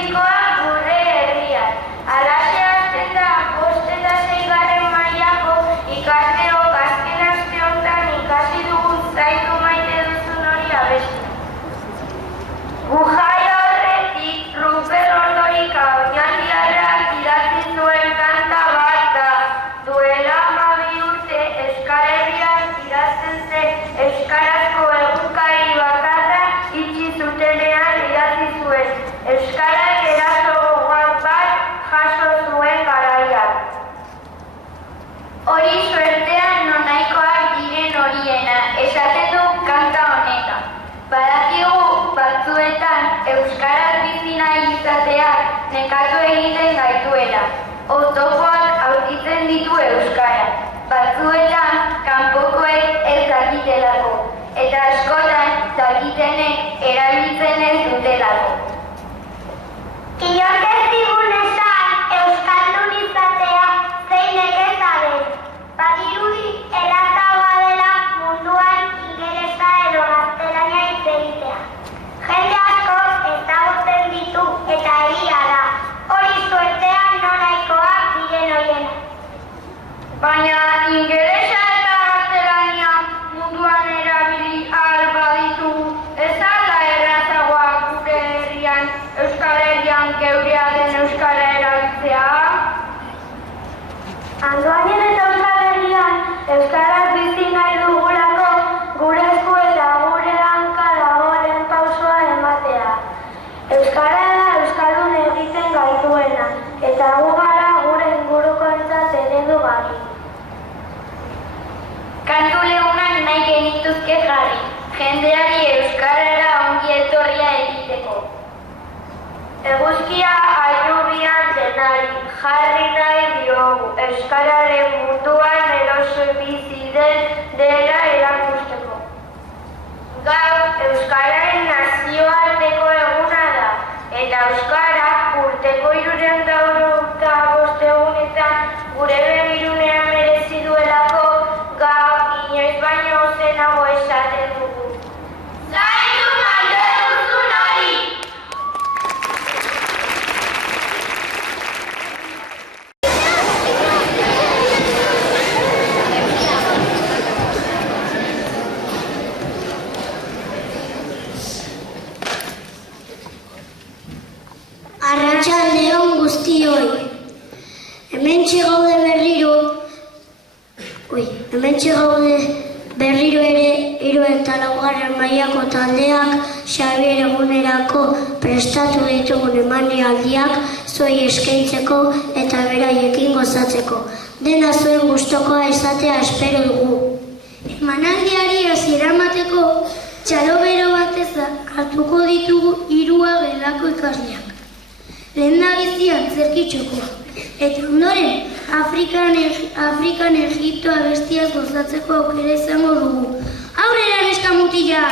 publikoak gure herrian. Halaxe hasten da 5. eta 6. mailako ikasleok azken aste honetan ikasi dugun zaitu maite duzun hori abestu. Gu jai horretik Ruper Ordorika Oñatiarrak idatzi zuen kanta bat da. Duela 12 urte Euskal Herrian idazten zen euskarazko egunkari bakarra itxi zutenean idatzi zuen. Euskarak eraso gogor bat jaso zuen garaian. Hori suertean nonahikoak diren horiena, esaten du kanta honetan. Badakigu batzuetan euskaraz bizi nahi izateak nekatu egiten gaituela. Oztopoak aurkitzen ditu euskarak. Batzuetan kanpokoek ez dakitelako, eta askotan dakitenek erabiltzen ez dutelako. Inork ez digun esan euskaldun izatea zeinek ez dabe. Badirudi erraza badela munduan ingelesa edo gaztelania hitz egitea. Jende askok ezagutzen ditu eta egia da. Hori suertean nonahikoak diren horienak. Baina ingelesa eta gaztelania munduan erabili ahal baditugu, ez ala errazagoak gure herrian, Euskal Herrian geurea den euskara erabiltzea? Andoainen eta Euskal Herrian euskaraz bizi nahi dugulako gure esku eta gure hanka dagoen pausoa ematea. Euskara da euskaldun egiten gaituena, eta gu gara gure ingurukoentzat eredu gari. Kantu legunak nahi genituzke jarri, jendeari euskarara ongi etorria egiteko. Eguzkia ainubian denari, jarri nahi diogu, euskararen munduan eroso bizi dela erakusteko. Gaur euskararen nazioarteko eguna da, eta euskara urteko 365 egunetan gure begirunean merezi duelako gaur inoiz baino ozenago esaten dugu. Zaitu maite duzun hori! Arratsaldeon guztioi. Hementxe gaude berriro ere 3. eta 4. mailako taldeak Xabier egunerako prestatu ditugun emanaldiak zuei eskaintzeko eta beraiekin gozatzeko. Dena zuen gustokoa izatea espero dugu. Emanaldiari hasiera emateko txalobero batez hartuko ditugu 3 gelako ikasleak. Lehendabizi antzerkitxoko, eta ondoren Afrikan Egipto abestiaz gozatzeko aukera izango dugu. Aurrera neska mutila!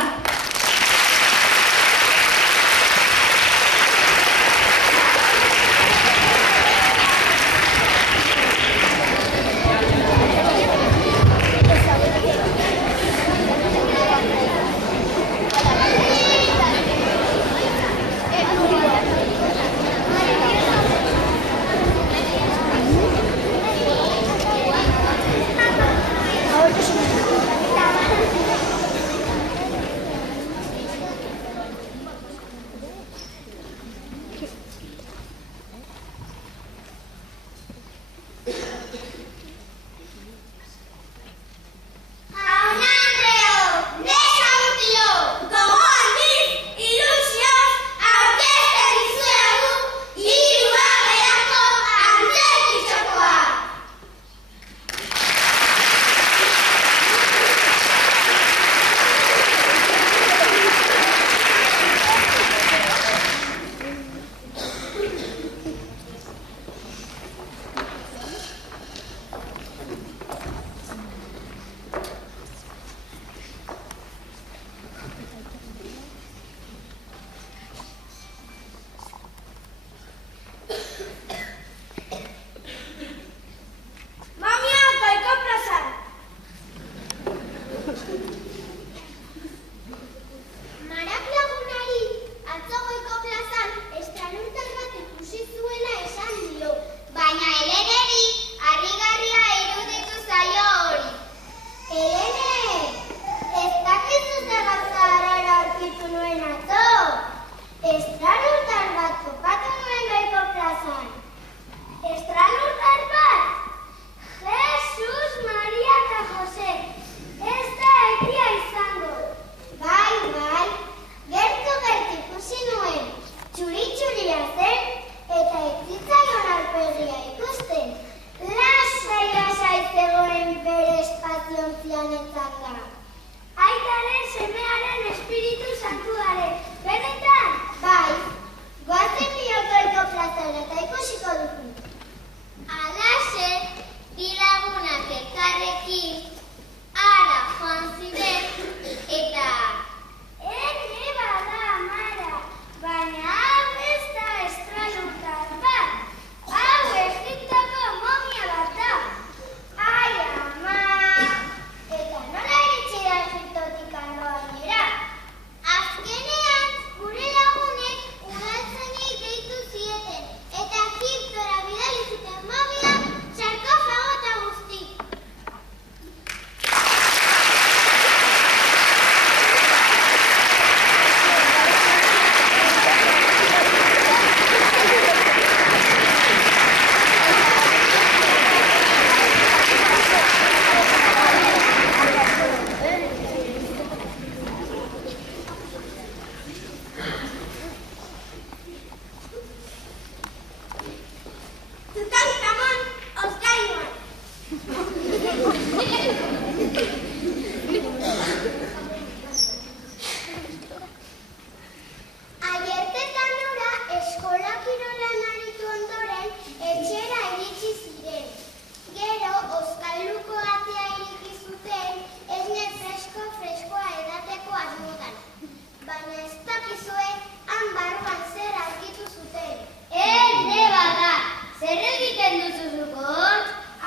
Han barruan zer argitu zuten. Neba da! Zer egiten duzuzukon?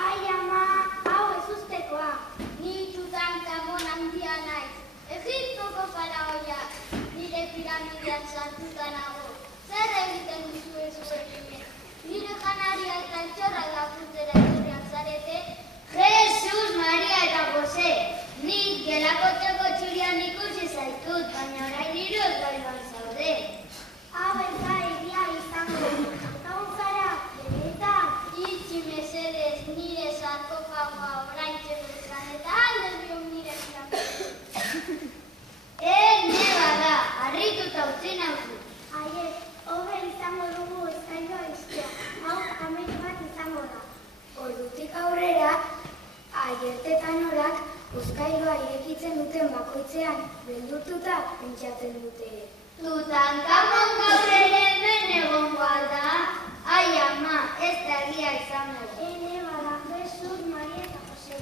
Ai, ama, hau ez ustekoa. Ni Tutankamon handia naiz. Egiptoko faraoia. Nire piramidean sartuta nago. Zer egiten duzu zuekin? Nire janaria eta altxorrak laguntzera etorriak zarete. Jesus, Maria eta Jose. Nik gelakoteko txurian ikusi zaitut, baina orain iruz gailuan zaude. Hau ez da egia izango. Gaun zara, eta itxi mesedez nire sarkofagoa orain txebrezan eta alderbion nire izango. Neba da, harrituta utzi nauzu. Aiet, hobe izango dugu eskailua iztea. Hau amaitu bat izango da. Ordutik aurrera, aiertetan orak uzkailua irekitzen duten bakoitzean beldurtuta pentsatzen dute. Tutankamon gaur ere hemen egongo da? Ai ama, ez da egia izango. Bada, Jesus, Maria eta Jose.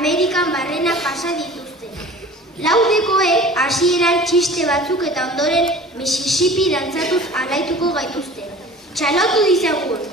Amerikan barrena pasa dituzte. Laudekoek hasieran txiste batzuk eta ondoren Mississippi dantzatuz alaituko gaituzte. Txalotu dizagun!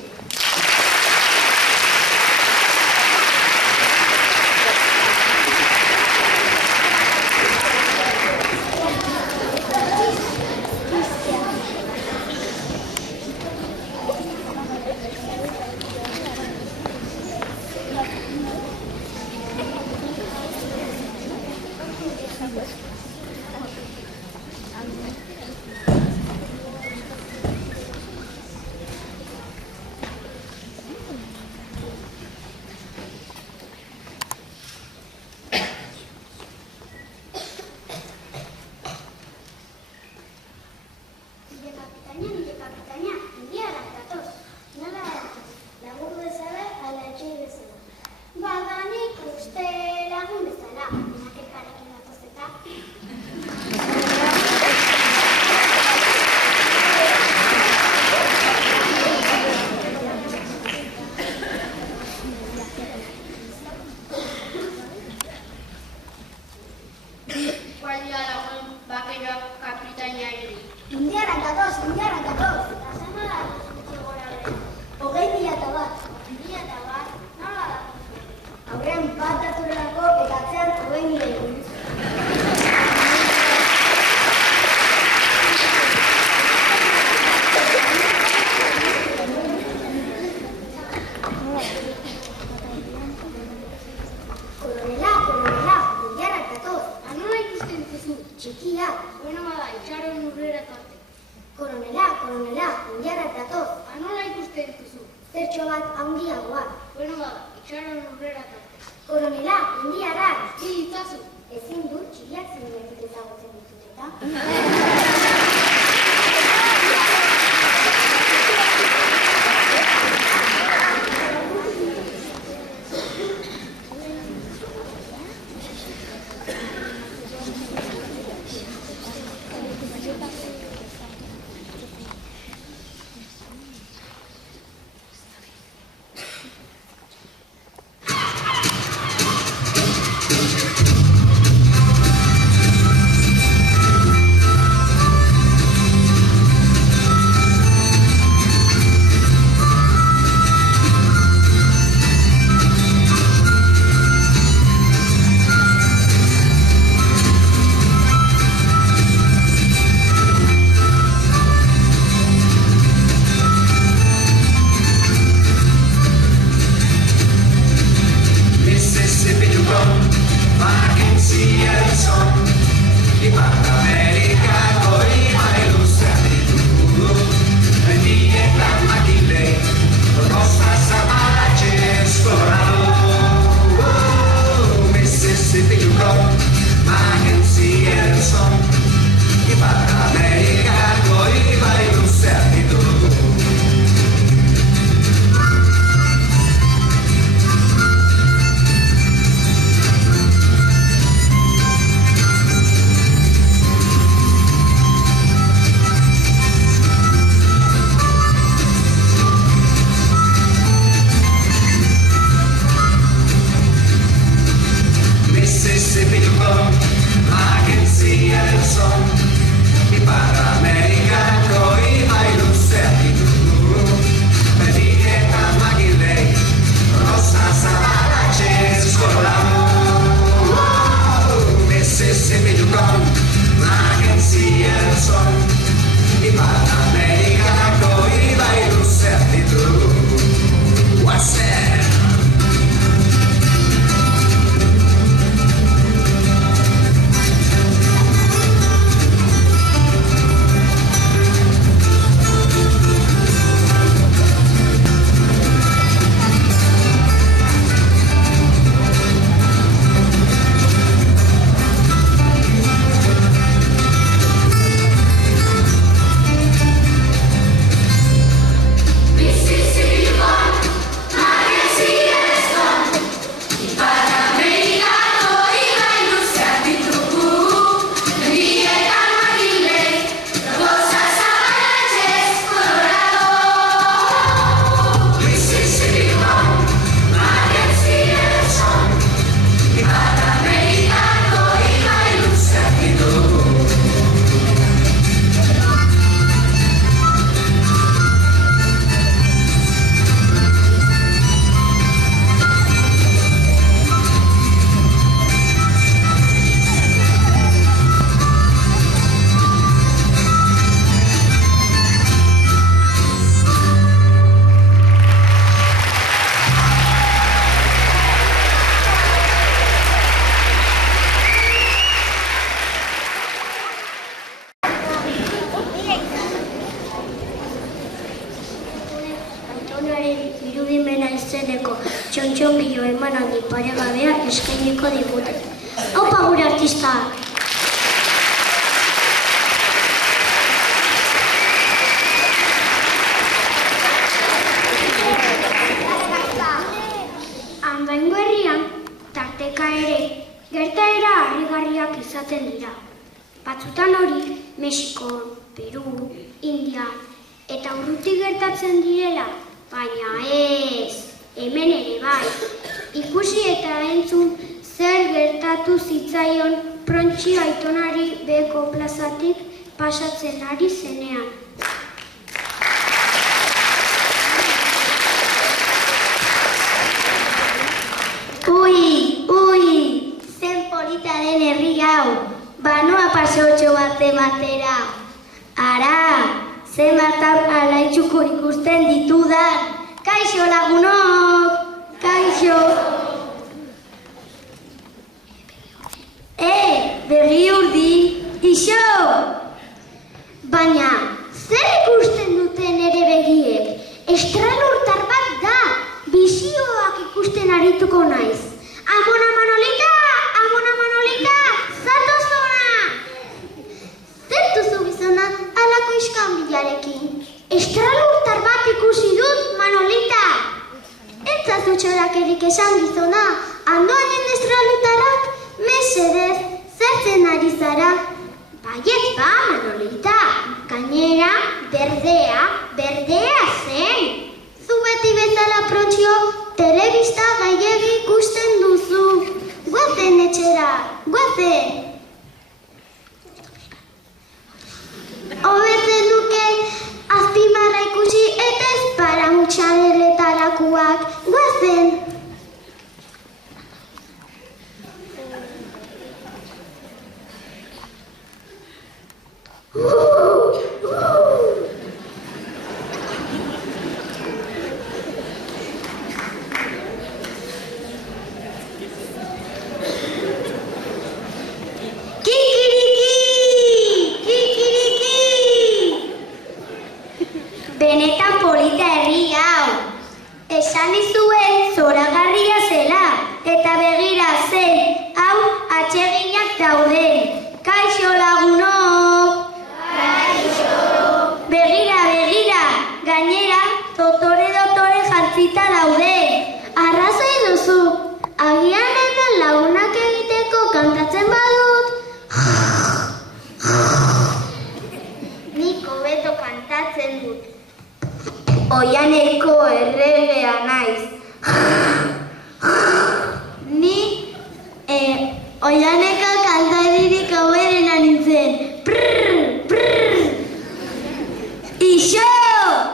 urtetxo bat handiagoa. Itxaron urrera tarte. Koronela, indiarrak. Itzazu. Ezin du, txiliak zinduetik ezagutzen ditut eta. irudimena izeneko txontxongilo emanaldi paregabea eskainiko digute. Aupa gure artistak! Andoaingo herrian, tarteka ere, gertaera harrigarriak izaten dira. Batzutan hori, Mexikon, Peru, India eta urruti gertatzen direla, baina ez, hemen ere bai. Ikusi eta entzun zer gertatu zitzaion Prontxio aitonari beheko plazatik pasatzen ari zenean. Ui, zen polita den herri hau, banoa paseotxo bat ematera. Ara, zen martan alaitxuko ikusten ditudan. Kaixo lagunok, kaixo. Berri urdi, iso! Baina, zer ikusten duten ere begiek? Estralurtar bat da! ikasten arituko naiz. Amona Manolita! Amona Manolita! Zatoz hona! Zer duzu gizona halako iskanbilarekin? Estralurtar bat ikusi dut, Manolita! Ez zazu txorakerik esan gizona, andoainen estralurtarrak mesedez zertzen ari zara. Baiet ba, Manolita, gainera berdea zen. Zu beti bezala protxio, telebista gailegi ikusten duzu. Goazen etxera, goazen. Hobetzen duke azpimarra ikusi eta ez paramutxadeletarakoak. Goazen. Benetan polita herri hau. Esan dizuen zoragarria zela, eta begira zein hau atseginak dauden. Kaixo lagunok! Kaixo! Begira, gainera dotore jantzita daude. Arrazoi duzu, agian hemen lagunak egiteko kantatzen badut. Nik hobeto kantatzen dut. Oianeko erregea naiz. Ni Oianeko kantaririk hoberena nintzen. Ixo!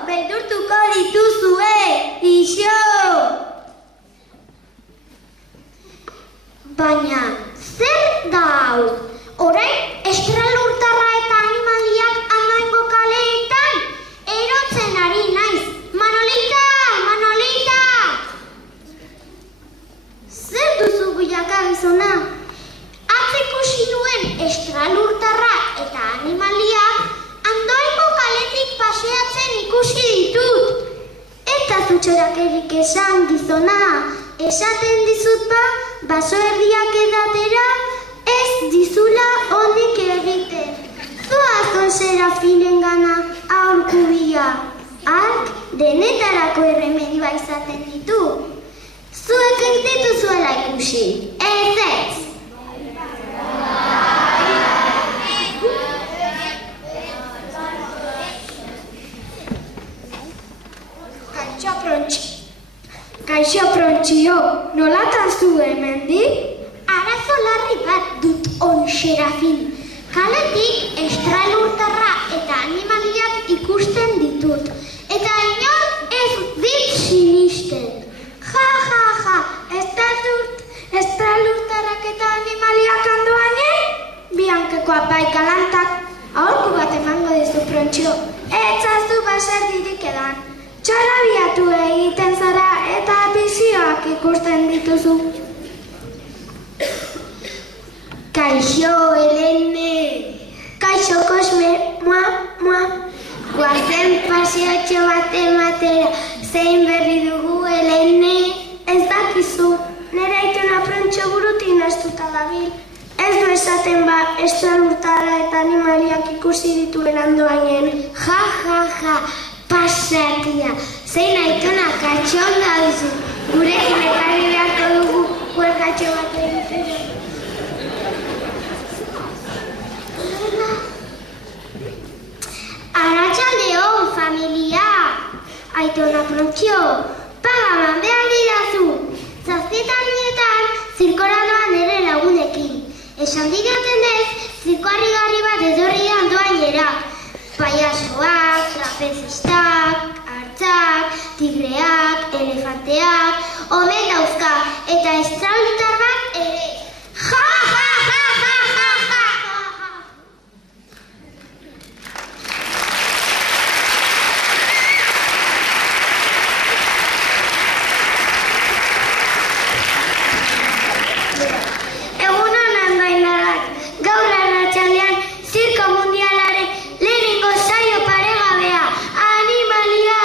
Beldurtuko dituzue! Ixo! Baina, zer da hau? Orain estralurtarra eta animaliak andoaingo kaleetan erotzen ari naiz. Manolita! Manolita! Zer duzu guiaka gizona? Atzo ikusi nuen estralurtarra eta animaliak andoaingo kaletik paseatzen ikusi ditut. Eta zutxorakerik esan gizona, esaten dizut ba, baso erdiak edatera ez dizula onik egiten. Zoazon Serafinen gana aurku bila. Ark denetarako erremedioa izaten ditu. Zuek ez dituzuela ikusi, ez ez. Kaixo prontxio, nolatan zu hemendik? Arazo larri bat dut on Serafin. Kaletik estralurtarra eta animaliak ikusten ditut. Eta inor ez dit sinisten. Ja, estralurtarrak eta animaliak andoainen? Biankeko apaikalantak, aholku bat emango dizu prontxio. Etzazu baserdirik edan. Txarabiatu egiten zara eta bizioak ikusten dituzu. Kaixo, Helene. Kaixo, Kosme. Mua. Guazen paseotxo bat ematera. Zein berri dugu, Helene. Ez dakizu. Nere aitona prontxo burutin astuta dabil. Ez du esaten ba, estralurtarra eta animaliak ikusi dituen andoainen. Ja. Pasatia, zein aitona katxonda duzu. Gurekin ekarri beharko dugu huerkatxo bat egitera. Arratsaldeon, familia. Aitona prontxio, pagaman behar didazu. 7:00 zirkora doan ere lagunekin. Esan digaten ez, zirko harrigarri bat etorri da andoainera. Paiasoak, trapezistak, hartzak, tigreak, elefanteak, omen dauzka, eta estralurtarrak ere. Ja! Egunon andoainarrak, gaur arratsaldean zirko mundialaren lehenengo saio paregabea, animaliak!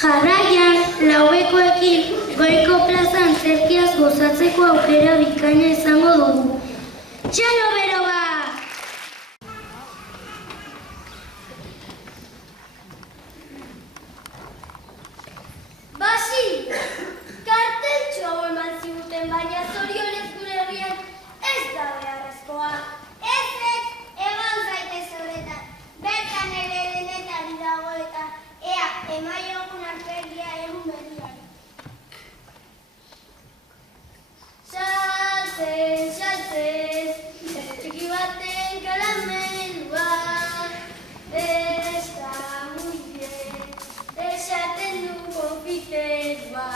Jarraian, lauekoekin goiko plazan antzerkiaz gozatzeko aukera bikaina izango dugu. Txalo bero bat! Basi, karteltxo hau eman ziguten, baina zorionez gure herrian ez da beharrezkoa. Ez, egon zaitez horretan. Bertan ere denetari dago eta ea, emaiogun alperdia egun berriari. Saltzez, txiki baten karamelua, está muy bien, esaten du konfiterua.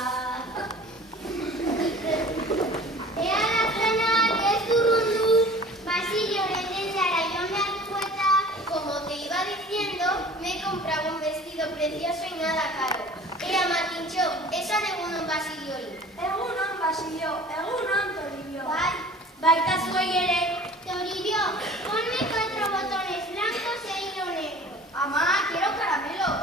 Ea lazanak ez durrundu, Basilioren dendara joan behar dugu eta, como te iba diciendo, me he comprado un vestido precioso y nada caro. Ea, Martintxo, esan egunon Basiliori. Egunon, Basilio, egunon, Toribio. Bai, baita zuei ere. Toribio, ponme 4 botones blancos e hilo negro. Ama, quiero caramelos.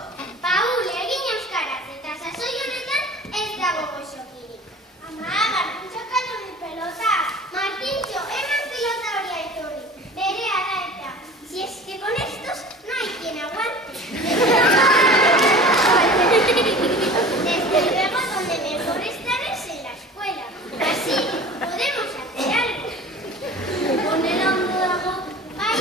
Paul, egin euskaraz, eta sasoi honetan ez dago goxokirik. Ama, Martintxo katu mi pelota. Martintxo, eman pelota hori aitorri. Berea da eta, si es que con estos no hay quien aguante. Desde luego, donde mejor estar es en la escuela. Así podemos hacer algo. Con el hombro, bai,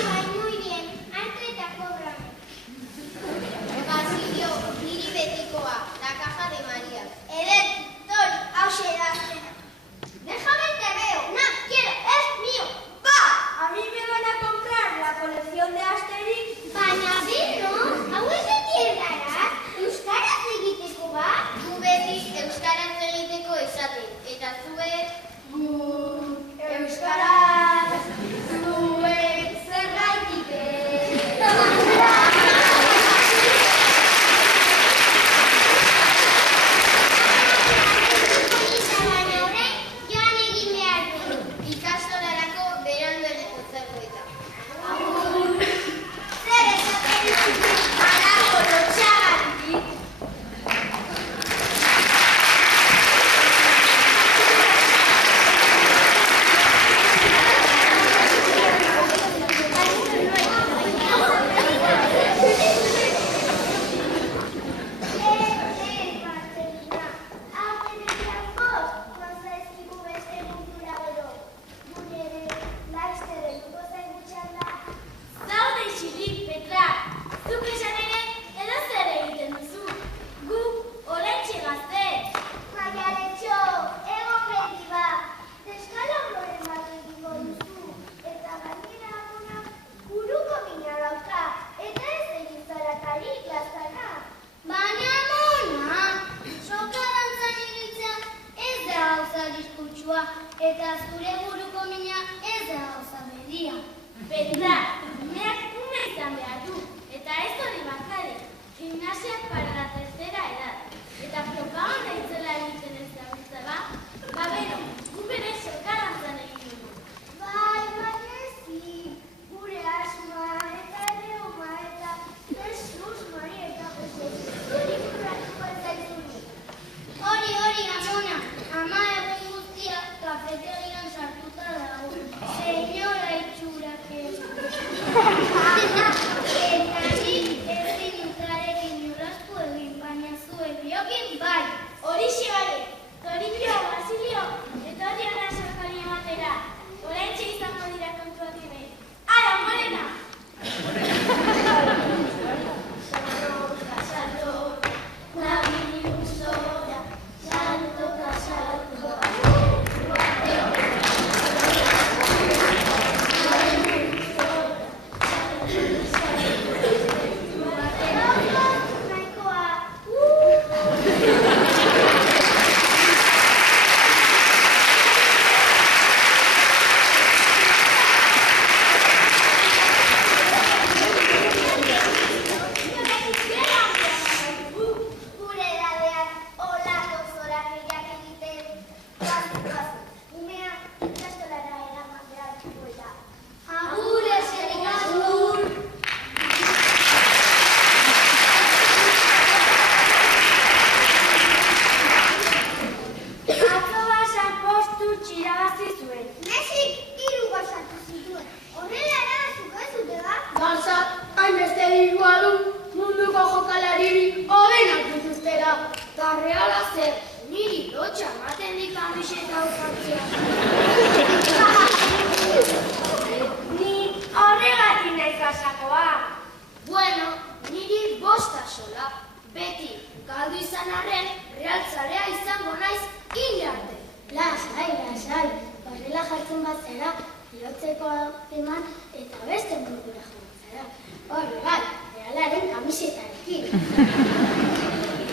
Eta reala zer, niri lotxa ematen dik kamiseta ukatzea. Ni horregatik naiz basakoa. Bueno, niri bosta sola. Beti, galdu izan arren, realtzarea izango naiz hil arte. Lasai, horrela jartzen bat zara, lotzeko eman eta beste mundura joan zara. Horre bat, realaren kamisetarekin.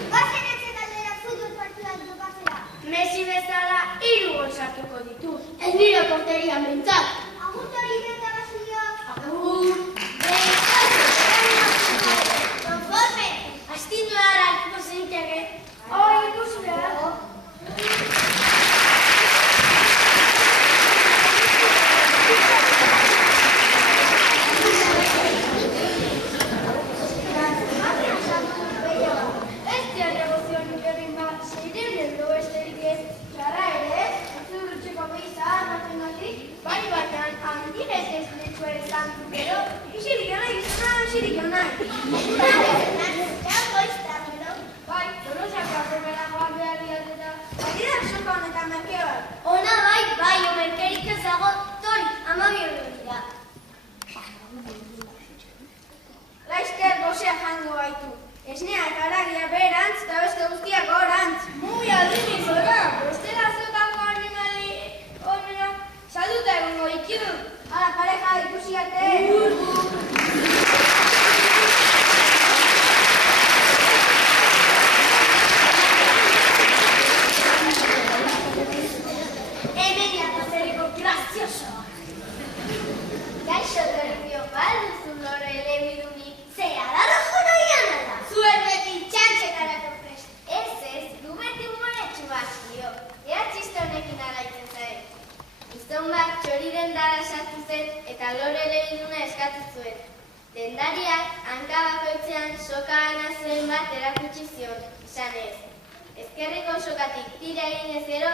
Bazen etzen aldera futbol partidak jokatzea. Messi bezala 3 gol sartuko ditu. Ez nire porterian bintzat. Agurtori beta basilioak. Agur. Konforme, astindu ara hartuko zeniteke. Ikusi behar. Ona bai, omerkerik ez dago, tori, 12 dira. Laizter gozea jango gaitu. Esnea eta haragia berantz eta beste guztiak gorantz. Muy aldini zora. Bestela zutako onena salduta egongo ikiu. Ala pareja ikusi arte. Hemen jatazeriko grazioso. Gaixo toribio, baduzu lore elebidunik. Zea da rojo noian ala. Zuen beti txantxetarako prest. Ez, du beti humoretsu baskio. Ea txiste honekin alaitzen zaren. Gizon bat txori dendara sartu zen eta lore elebiduna eskatu zuen. Dendariak hanka bakoitzean soka gana zuen bat erakutsi zion, izan ez. Ezkerreko sokatik tira eginez gero,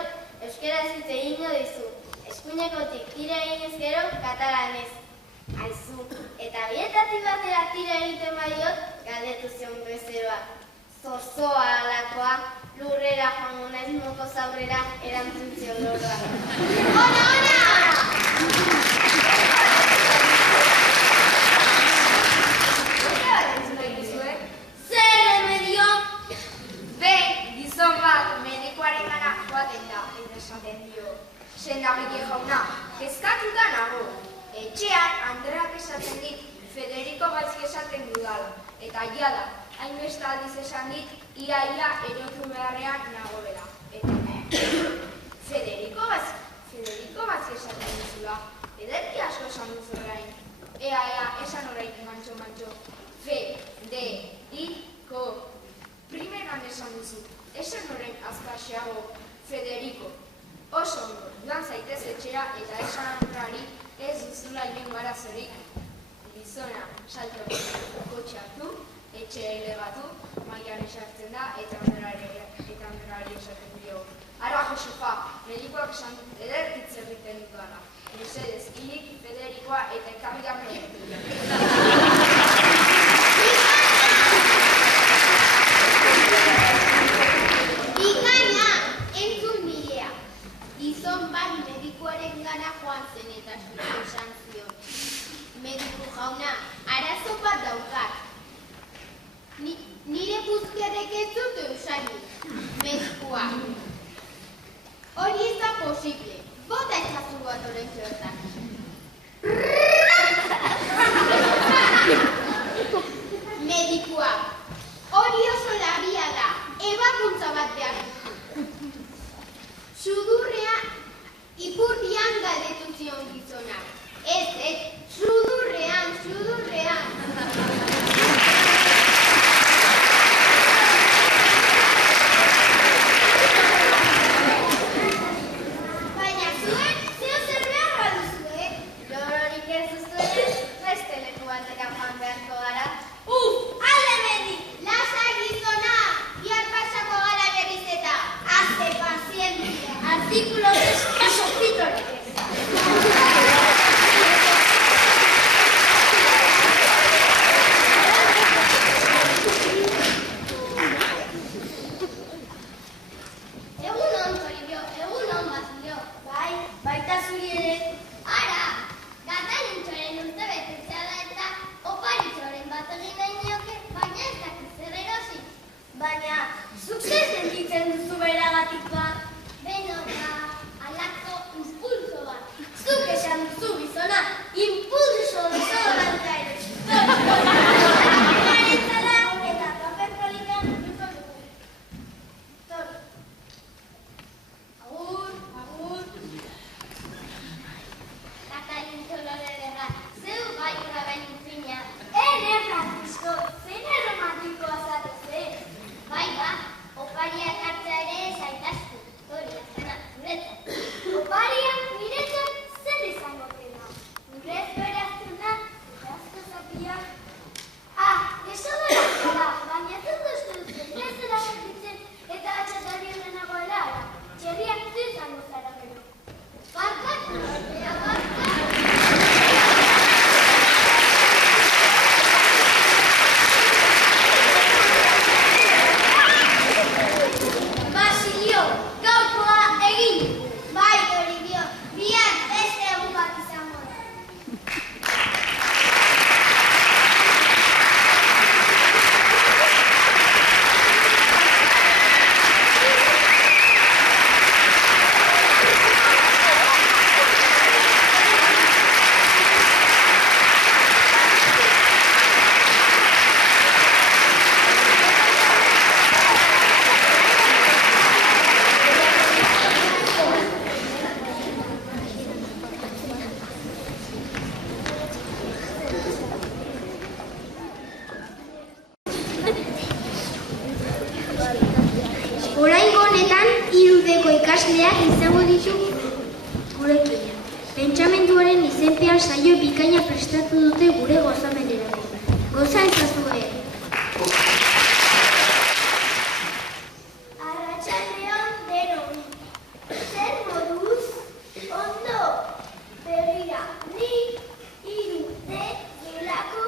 euskaraz hitz egingo dizu. Eskuinekotik tira eginez gero, katalanez. Aizu, eta bietatik batera tira egiten baiot, galdetu zion bezeroak. Zozoa alakoa, lurrera joango naiz moko zaurrera, erantzun zion lorra. Ona! Zer remedio? Gizon bat medikuaren gana joaten da, eta esaten dio. Sendagile jauna, kezkatuta nago. Etxean, Andreak esaten dit, Federico gaizki esaten dudala. Eta jada, hainbeste aldiz esan dit, ia erotu beharrean nagoela. Eta Federico gaizki esaten duzula. Ederki asko esan duzu orain. Ea, esan orain mantxo. Federico. Primeran esan duzu. Esan orain azkaxeago. Federico. Oso ondo, joan zaitez etxera eta esan Andreari ez duzula inongo arazorik. Gizona, salto kotxe hartu, etxe elegatu, mailan esartzen da eta Andreari esaten dio. Ara Josefa, medikoak esan dut ederkitz egiten dudala. Mesedez, hilik Federikoa eta ekarriak egiten. Bikaina, entzun nilea. Gizon bat medikuaren gana joan zen eta esan zion. Mediku jauna, arazo bat daukat. Nire guztiarek ez dut eusanik. Medikua. Hori ez da posible. Bota ezazu bat horren zertan. Medikua. Hori oso larria da. Ebakuntza bat behar. Sudurrean, ipurdian galdetu zion gizonak. Ez, sudurrean. Baina zuen, zeo zer behar baduzue? Lororik ez duzuenez, beste leku batera joan beharko gara. Alde mendi! Lasa gizona! Bihar pasako gara berriz eta haze pazientzia. Artikulo 3, kaso pitorik ez. ikasleak izango ditu gurekin. Pentsamenduaren izenpean saio bikaina prestatu dute gure gozamenerako. Goza ezazue! Arratsaldeon denoi. Zer moduz? Ondo. Begira, ni 3 urte gelako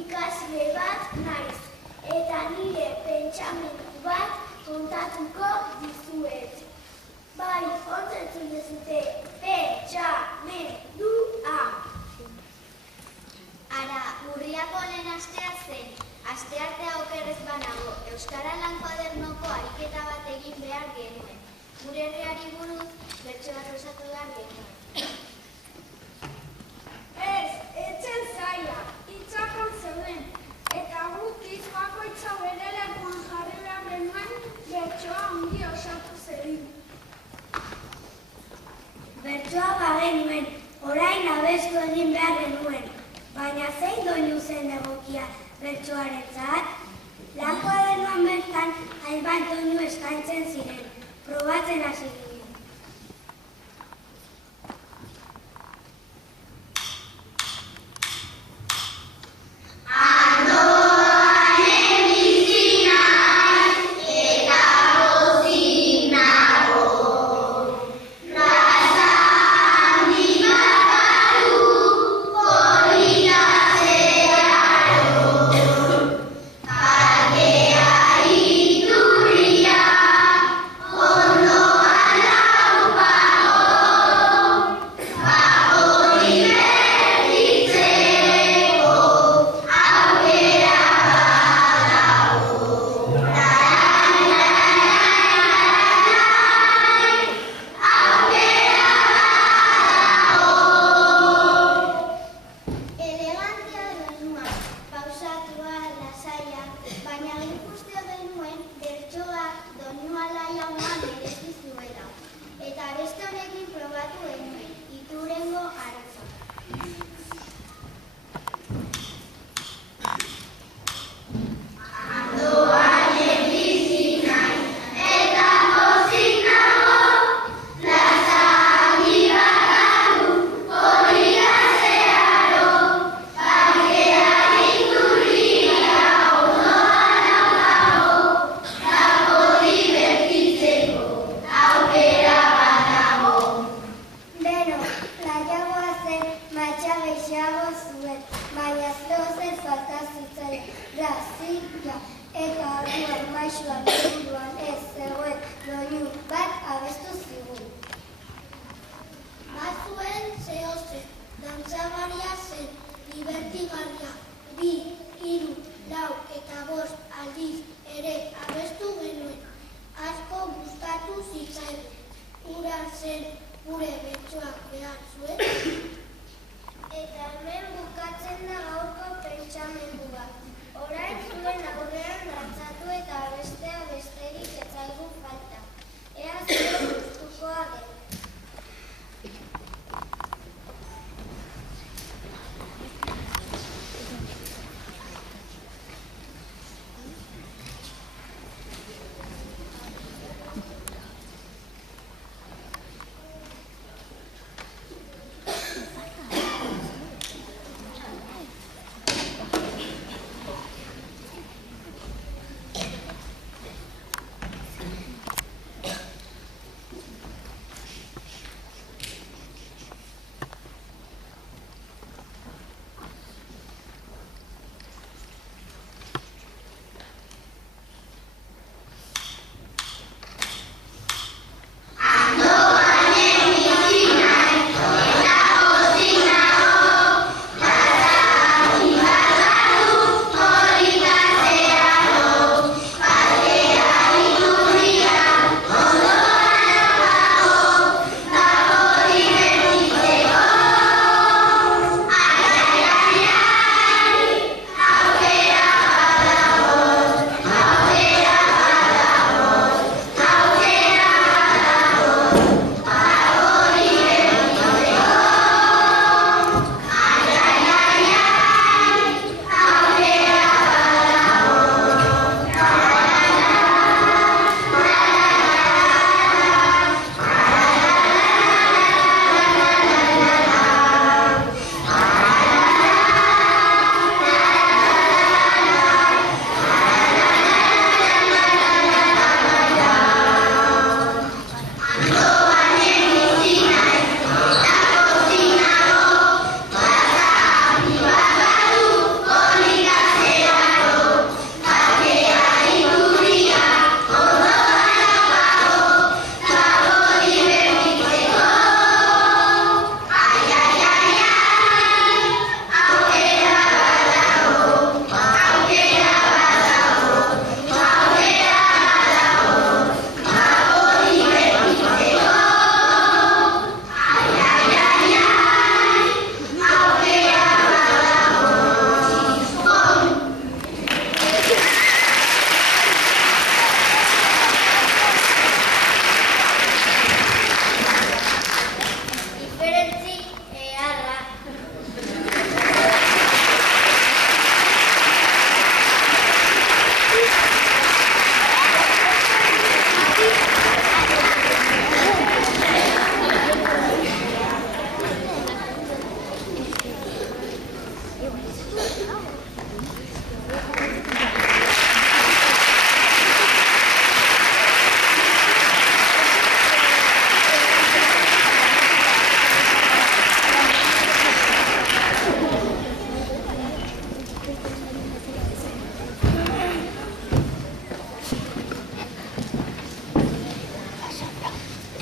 ikasle bat naiz. Eta nire pentsamendu bat kontatuko dizuet. Bai, ondo entzun duzue. Pentsamendua. Ara, urriako lehen astea zen. Asteartea okerrez banago, Euskara lan kuadernoko ariketa bat egin behar genuen. Gure herriari buruz, bertso bat osatu behar genuen. Ez, etzen zaila, hitzakon zeuden. Eta guk hitz bakoitza bere lekuan jarri behar genuen, bertsoa ongi osatu zedin. Bertsoa bagenuen, orain abestu egin behar genuen. Baina zein doinu zen egokia bertsoarentzat? Lan kuadernoan bertan hainbat doinu eskaintzen ziren. Probatzen hasi ginen.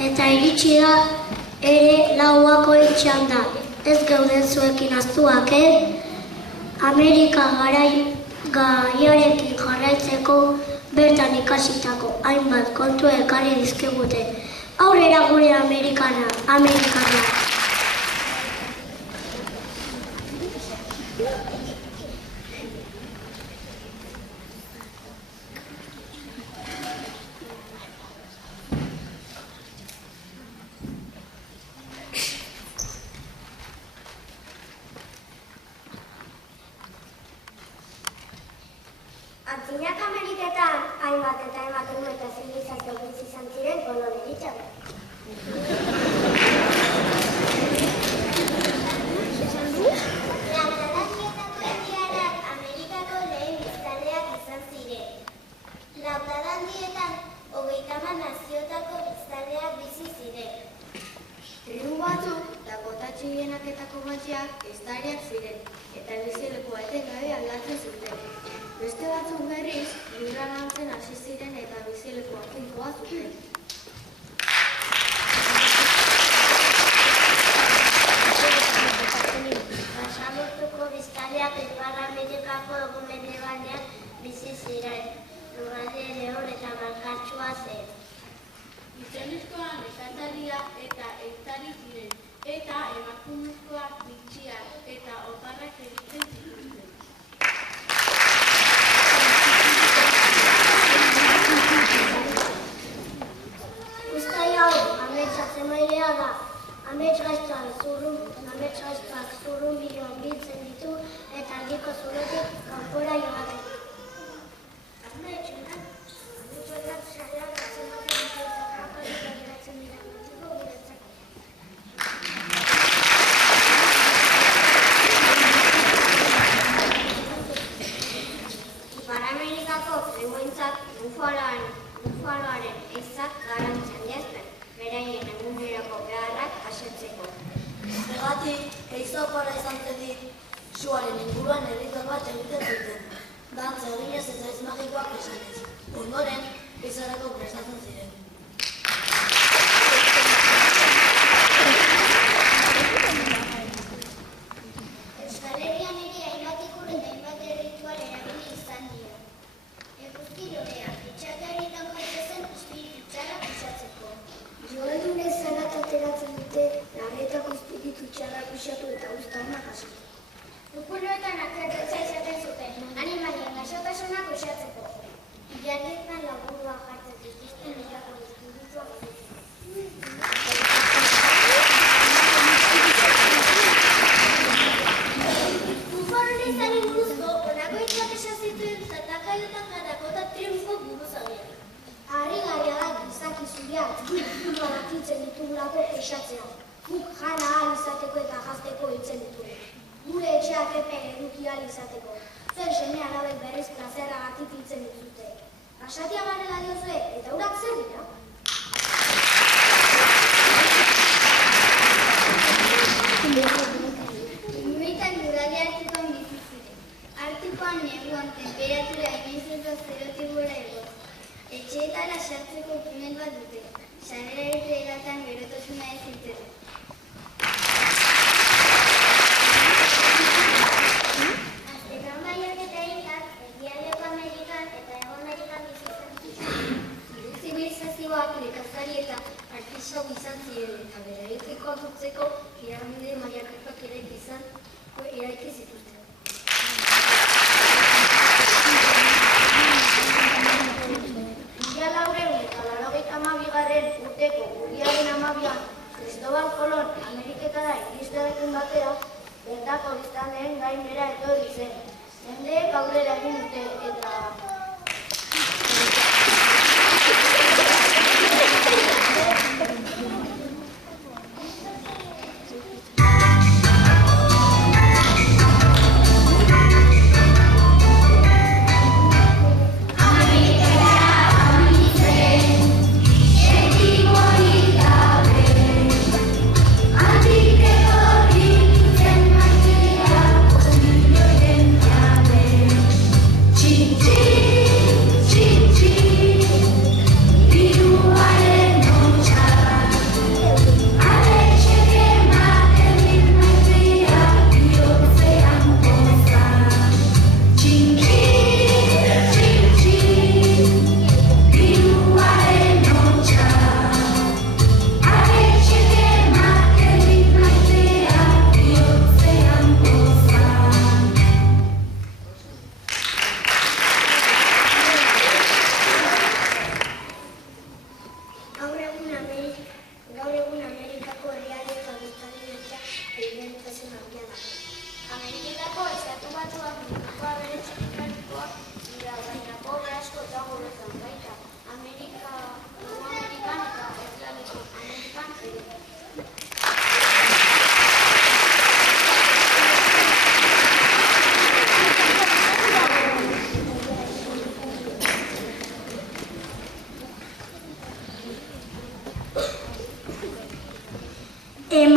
Eta iritsi da ere lauako etxean da. Ez geuden zuekin aztuak, Amerika gaiarekin jarraitzeko bertan ikasitako hainbat kontu ekarri dizkigute. Aurrera gure Amerikana. Antzinak Ameriketan hainbat eta zibilizazio bizi izan ziren koloniaritza. Lautadandietako indiarrak Amerikako lehen biztanleak izan ziren. Lautadandietan 30 naziotako biztanleak bizi ziren. Tribu batzuk, Dakota txikienak eta komatxeak ehiztariak ziren, eta bizilekua etengabe aldatzen zuten. Beste batzuk berriz, lurra lantzen hasi ziren eta bizilekua finkoa zuten. Basamortuko biztanleak Ipar Amerikako hego-mendebaldean bizi ziren. Lurralde lehor eta malkartsua zen. Gizonezkoak nekazariak eta ehiztari ziren, eta emakumezkoak bitxiak eta oparrak egiten zituzten. Uztai hau, ametsatzen mairea da. Ametsgaiztoak zurrun biloan biltzen ditu eta aldiko zulotik kanpora joaten. Ametsunak sareak atzematen ditu eta kapalik geratzen dira motiko guretzak. Ipar Amerikako penguintzak bufaloaren ehizak garantzen jazten, beraien eguneroko beharrak asetzeko. Zergatik, ehizopara izan zedik, suaren inguruan erritor bat egiten zuten. Dantza eginez eta ez magikoak esanez. Ondoren, izarako prestatzen ziren. Euskal Herrian ere hainbat ikur eta hainbat erritual erabili izan dira. Eguzki lorea, itxakarietan jaitezen espiritu txarra pisatzeko. Joeldunez zanat ateratzen dute, larretako espiritu txarra pisatu eta uztarna jasatu. Lupuloetan akertetza izaten zuten, animalien gaixotasunak uxatzeko. Ilarietan laburua jartzen dituzten hilako espirituak. Bufalonizan buruzko honako hitzak esan zituen Tatakaiotan Dakota tribuko buruzagia. Harrigarria da gizaki zuriak badakitzen ditugulako esatzea. Guk jana ahal izateko eta jazteko hitzen ditugu. Gure etxeak epe eduki ahal izateko. Zer seme arabek berriz plazerragatik hitzen dituzte. Basatia garela diozue eta urak zer dira? Inuitan lurralde artikoan bizi ziren. Artikoan neguan temperatura inoizeko zerotik gora egon. Etxeetara sartzeko tunel bat dute. Sarrera irtegatan berotasuna ez zitzeten. Aztekan baiak eta hinkak, Erdialdeko Amerikan eta Hego Amerikan bizi izan ziren. Zibilizazioak nekazari eta artisau izan ziren eta beraietzeko aturtzeko piramide mailakoak eraiki zituzten. Mila laurehun eta 82. urteko urriaren 12an Cristobal Colon Ameriketara iristearekin batera bertako biztanleen gainbehera etorri zen. Jendeek aurrera egin dute eta Chin chin, biruaren notxa.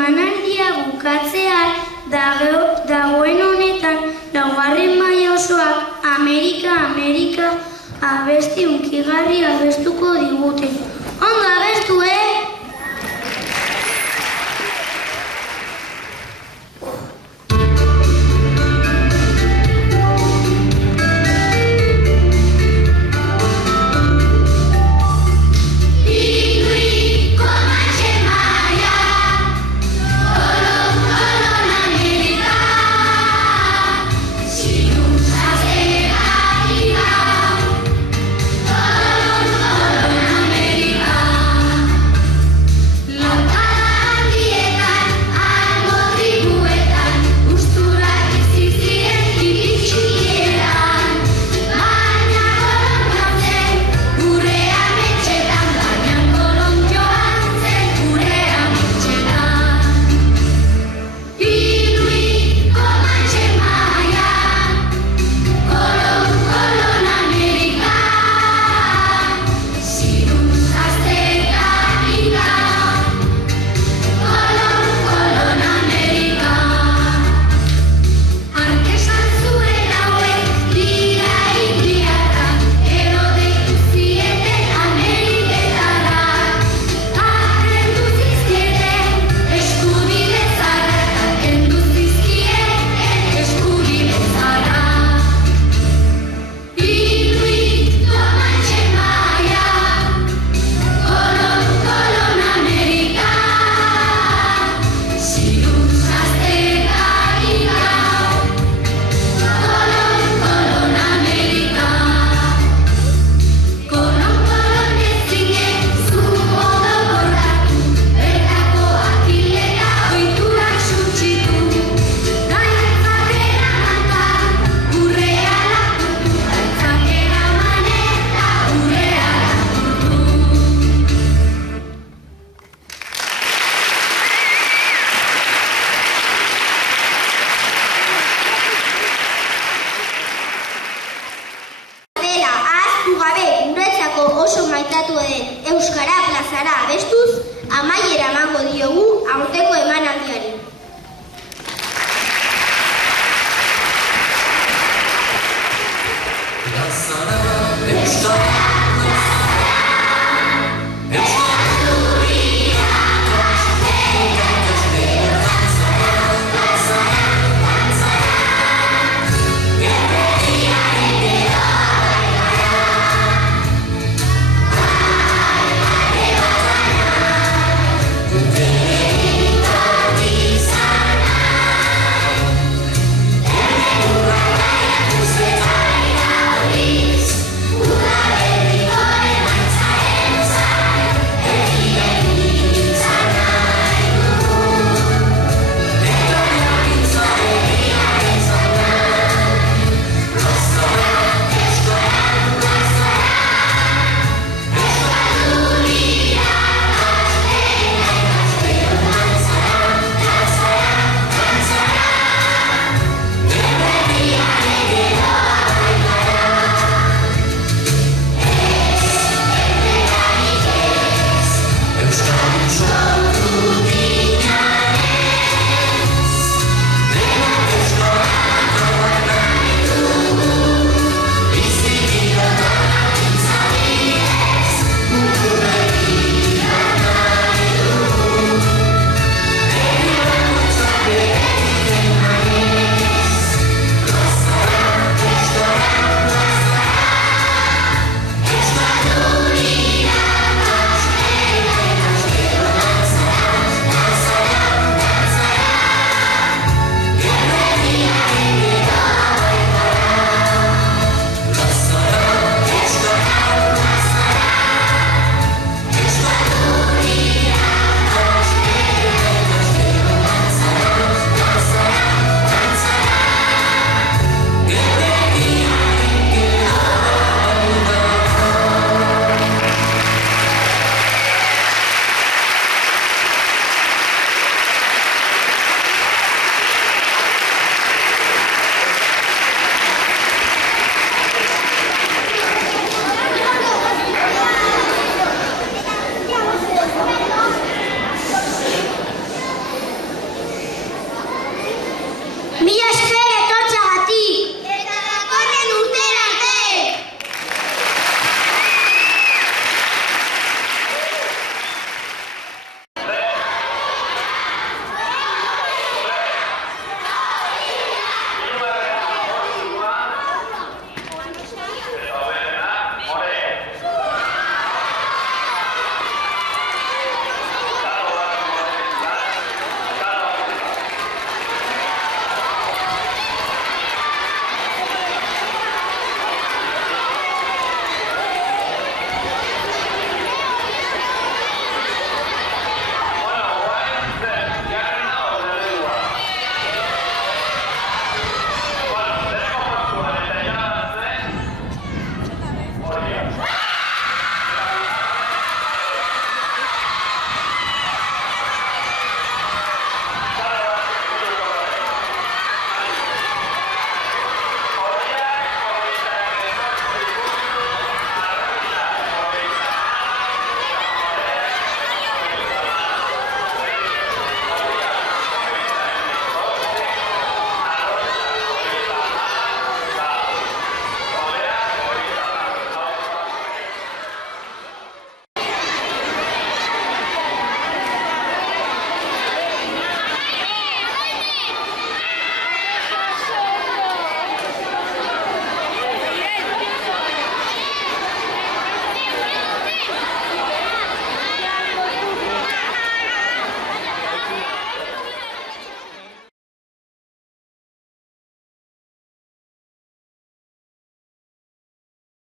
emanaldia bukatzean dagoen honetan 4. maila osoak Amerika, Amerika abesti hunkigarri abestuko digute. Ondo abestu, Euskara plazara abestuz, amaiera emango diogu aurtengo emanaldiari. Plazara, Euskara